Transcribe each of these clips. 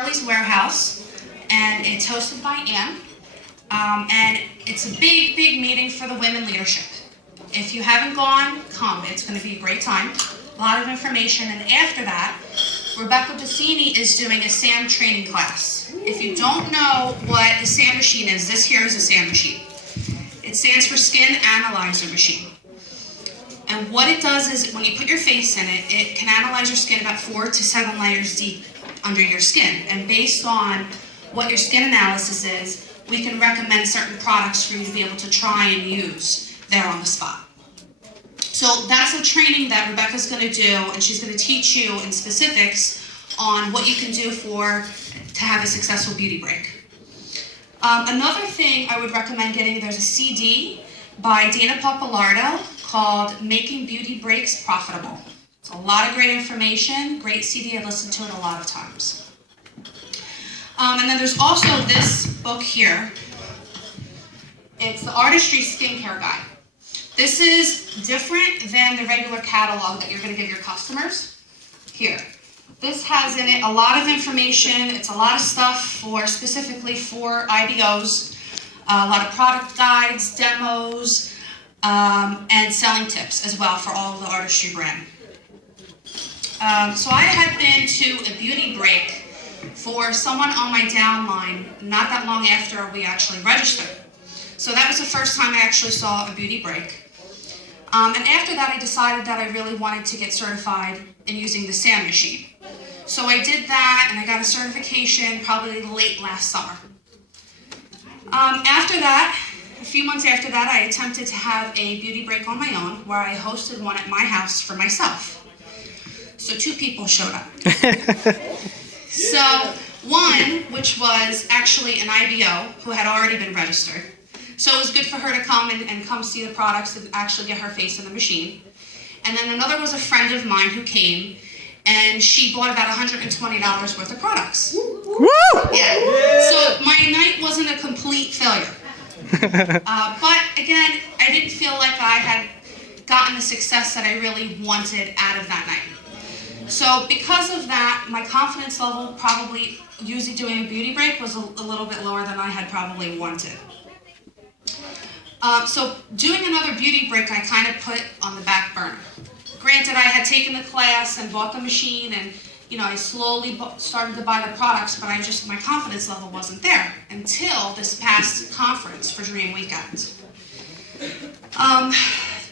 Charlie's Warehouse, and it's hosted by Ann. And it's a big, big meeting for the women leadership. If you haven't gone, come. It's going to be a great time. A lot of information. And after that, Rebecca Bassini is doing a SAM training class. If you don't know what a SAM machine is, this here is a SAM machine. It stands for Skin Analyzer Machine. And what it does is when you put your face in it, it can analyze your skin about 4 to 7 layers deep under your skin. And based on what your skin analysis is, we can recommend certain products for you to be able to try and use there on the spot. So that's a training that Rebecca's going to do, and she's going to teach you in specifics on what you can do to have a successful beauty break. Another thing I would recommend getting, there's a CD by Dana Pappalardo called Making Beauty Breaks Profitable. It's a lot of great information, great CD. I listened to it a lot of times. And then there's also this book here. It's the Artistry Skincare Guide. This is different than the regular catalog that you're going to give your customers. Here. This has in it a lot of information. It's a lot of stuff specifically for IBOs, a lot of product guides, demos, and selling tips as well for all of the Artistry brand. So I had been to a beauty break for someone on my downline not that long after we actually registered. So that was the first time I actually saw a beauty break. And after that, I decided that I really wanted to get certified in using the SAM machine. So I did that, and I got a certification probably late last summer. After that, a few months after that, I attempted to have a beauty break on my own, where I hosted one at my house for myself. So 2 people showed up. So one, which was actually an IBO who had already been registered. So it was good for her to come and come see the products and actually get her face in the machine. And then another was a friend of mine who came, and she bought about $120 worth of products. Woo! Yeah. So my night wasn't a complete failure. But again, I didn't feel like I had gotten the success that I really wanted out of that night. So because of that, my confidence level probably usually doing a beauty break was a little bit lower than I had probably wanted. So doing another beauty break, I kind of put on the back burner. Granted, I had taken the class and bought the machine, and I slowly started to buy the products, but my confidence level wasn't there until this past conference for Dream Weekend.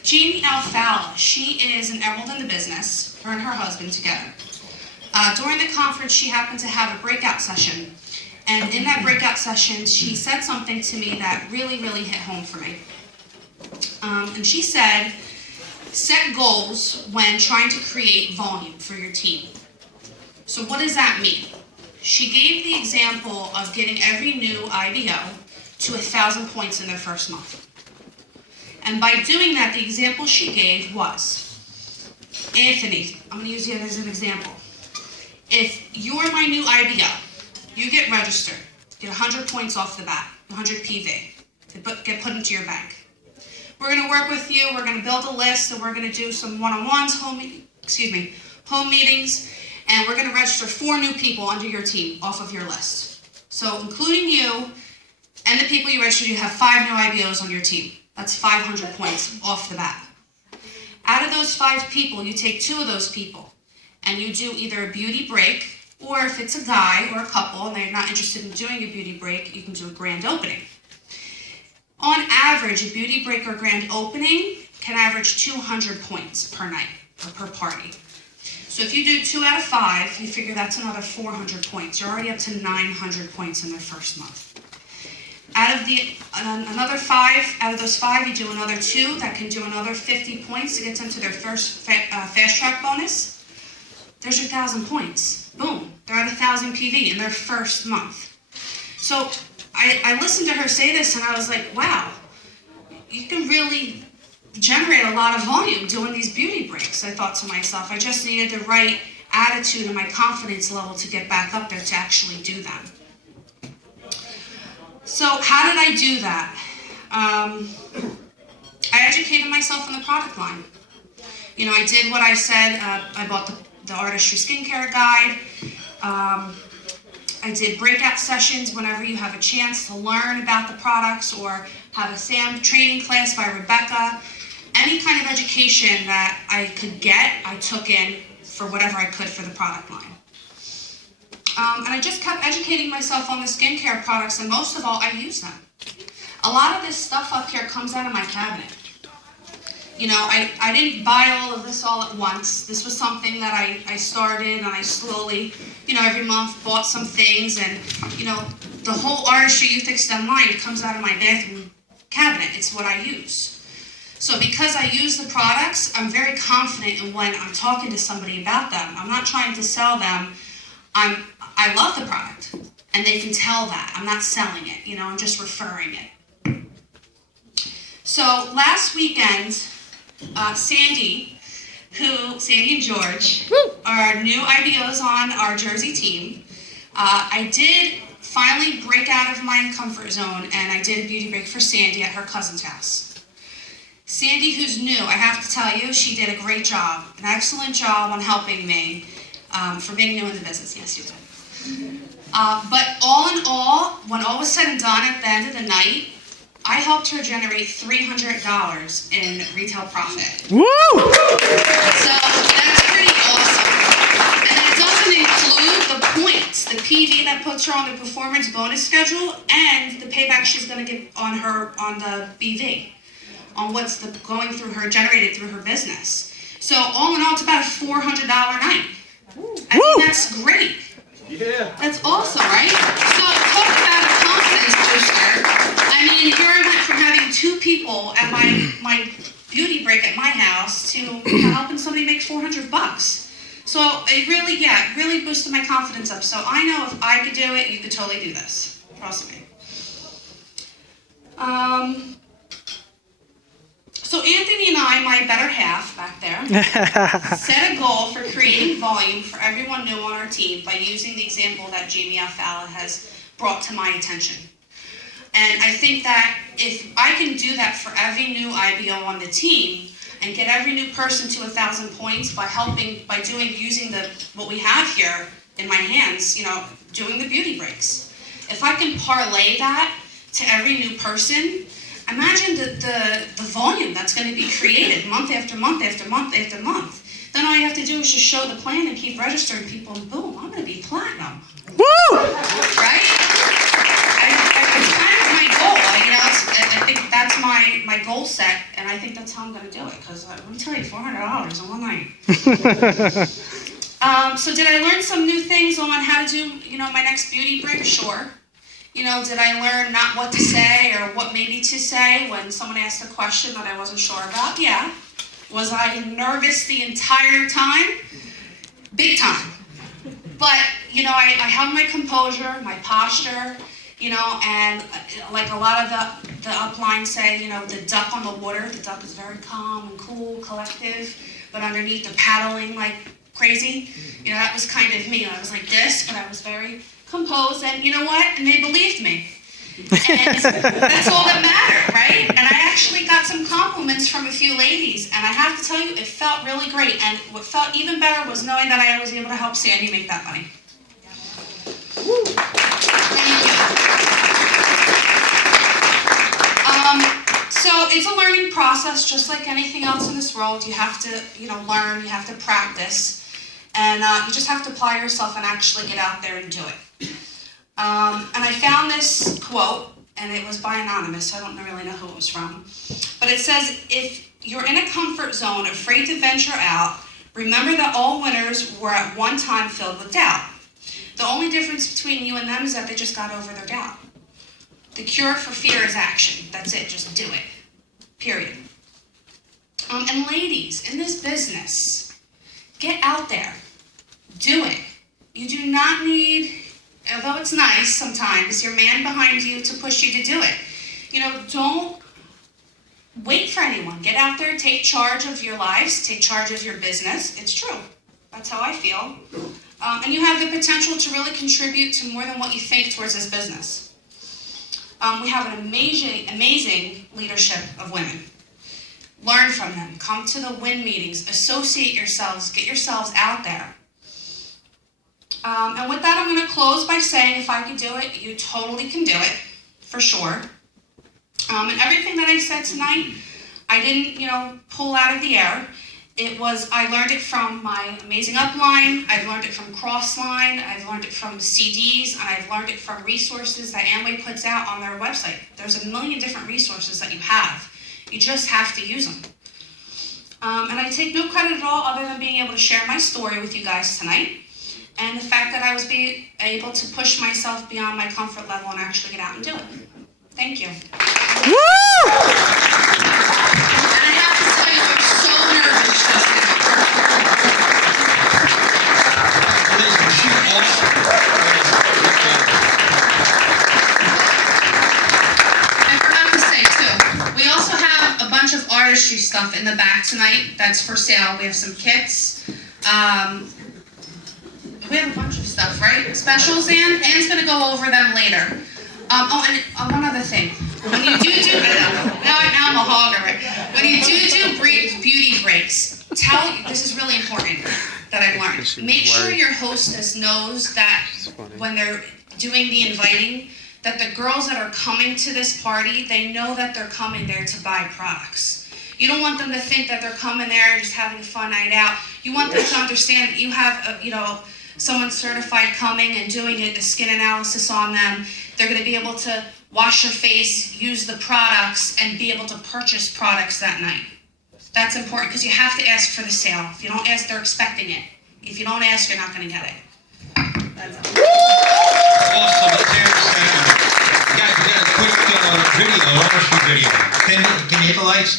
Jamie Alfala, she is an emerald in the business, her and her husband together. During the conference, she happened to have a breakout session. And in that breakout session, she said something to me that really, really hit home for me. And she said, set goals when trying to create volume for your team. So what does that mean? She gave the example of getting every new IBO to 1,000 points in their first month. And by doing that, the example she gave was, Anthony, I'm going to use you as an example. If you're my new IBO, you get registered, get 100 points off the bat, 100 PV, get put into your bank. We're going to work with you, we're going to build a list, and we're going to do some one-on-ones, home meetings, and we're going to register 4 new people under your team off of your list. So including you and the people you registered, you have 5 new IBOs on your team. That's 500 points off the bat. Out of those 5 people, you take 2 of those people, and you do either a beauty break, or if it's a guy or a couple and they're not interested in doing a beauty break, you can do a grand opening. On average, a beauty break or grand opening can average 200 points per night or per party. So if you do 2 out of 5, you figure that's another 400 points. You're already up to 900 points in their first month. Out of those 5, you do another 2 that can do another 50 points to get them to their first fast track bonus. There's your 1,000 points. Boom, they're at 1,000 PV in their first month. So I listened to her say this and I was like, wow, you can really generate a lot of volume doing these beauty breaks. I thought to myself, I just needed the right attitude and my confidence level to get back up there to actually do them. So how did I do that? I educated myself on the product line. I did what I said. I bought the Artistry Skincare Guide. I did breakout sessions whenever you have a chance to learn about the products, or have a SAM training class by Rebecca. Any kind of education that I could get, I took in for whatever I could for the product line. And I just kept educating myself on the skincare products, and most of all, I use them. A lot of this stuff up here comes out of my cabinet. You know, I didn't buy all of this all at once. This was something that I started, and I slowly, you know, every month bought some things, and, you know, the whole Artistry Youth Extend line comes out of my bathroom cabinet. It's what I use. So because I use the products, I'm very confident in when I'm talking to somebody about them. I'm not trying to sell them. I love the product, and they can tell that. I'm not selling it, you know, I'm just referring it. So last weekend, Sandy and George are our new IBOs on our Jersey team. I did finally break out of my comfort zone, and I did a beauty break for Sandy at her cousin's house. Sandy, who's new, I have to tell you, she did a great job, an excellent job on helping me for being new in the business. Yes, you did. But all in all, when all was said and done at the end of the night, I helped her generate $300 in retail profit. Woo! So that's pretty awesome. And it doesn't include the points, the PV that puts her on the performance bonus schedule, and the payback she's going to get on the BV, on what's going through her, generated through her business. So all in all, it's about a $400 night. I think that's great. Yeah. That's awesome, right? So talk about a confidence booster. I mean, here I went from having 2 people at my beauty break at my house to helping somebody make $400. So it really boosted my confidence up. So I know if I could do it, you could totally do this. Trust me. So Anthony and I, my better half back there, set a goal for creating volume for everyone new on our team by using the example that Jamie Alfala has brought to my attention. And I think that if I can do that for every new IBO on the team and get every new person to 1,000 points by using what we have here in my hands, you know, doing the beauty breaks. If I can parlay that to every new person, imagine the volume that's going to be created month after month after month after month. Then all you have to do is just show the plan and keep registering people, and boom, I'm going to be platinum. Woo! Right? It's kind of my goal. You know, I think that's my goal set, and I think that's how I'm going to do it. Because let me tell you, $400 in one night. So did I learn some new things on how to do, you know, my next beauty break? Sure. You know, did I learn not what to say or what maybe to say when someone asked a question that I wasn't sure about? Yeah. Was I nervous the entire time? Big time. But, you know, I held my composure, my posture, you know, and like a lot of the uplines say, you know, the duck on the water, the duck is very calm and cool, collective, but underneath the paddling like crazy. You know, that was kind of me. I was like this, but I was very composed, and you know what? And they believed me. And that's all that mattered, right? And I actually got some compliments from a few ladies, and I have to tell you, it felt really great. And what felt even better was knowing that I was able to help Sandy make that money. Woo. Thank you. So it's a learning process, just like anything else in this world. You have to, you know, learn. You have to practice. And you just have to apply yourself and actually get out there and do it. And I found this quote, and it was by Anonymous, so I don't really know who it was from. But it says, if you're in a comfort zone, afraid to venture out, remember that all winners were at one time filled with doubt. The only difference between you and them is that they just got over their doubt. The cure for fear is action. That's it, just do it. Period. And ladies, in this business, get out there. Do it. You do not need, although it's nice sometimes, your man behind you to push you to do it. You know, don't wait for anyone. Get out there, take charge of your lives, take charge of your business. It's true. That's how I feel. And you have the potential to really contribute to more than what you think towards this business. We have an amazing leadership of women. Learn from them. Come to the WIN meetings. Associate yourselves. Get yourselves out there. And with that, I'm going to close by saying if I could do it, you totally can do it, for sure. And everything that I said tonight, I didn't, pull out of the air. I learned it from my amazing upline, I've learned it from Crossline, I've learned it from CDs, and I've learned it from resources that Amway puts out on their website. There's a million different resources that you have. You just have to use them. And I take no credit at all other than being able to share my story with you guys tonight, and the fact that I was able to push myself beyond my comfort level and actually get out and do it. Thank you. Woo! And I have to tell you, I'm so nervous just now. I forgot to say too, we also have a bunch of artistry stuff in the back tonight that's for sale. We have some kits. We have a bunch of stuff, right? Specials, Anne's going to go over them later. And one other thing. When you do, now I'm a hog already. When you do beauty breaks, this is really important that I've learned. Make sure your hostess knows that when they're doing the inviting, that the girls that are coming to this party, they know that they're coming there to buy products. You don't want them to think that they're coming there and just having a fun night out. You want them to understand that you have, someone certified coming and doing the skin analysis on them. They're going to be able to wash their face, use the products, and be able to purchase products that night. That's important because you have to ask for the sale. If you don't ask, they're expecting it. If you don't ask, you're not going to get it. That's it. Awesome. Let's hear it a second. Guys, we got a quick video, artistry video. Can you hit the lights now?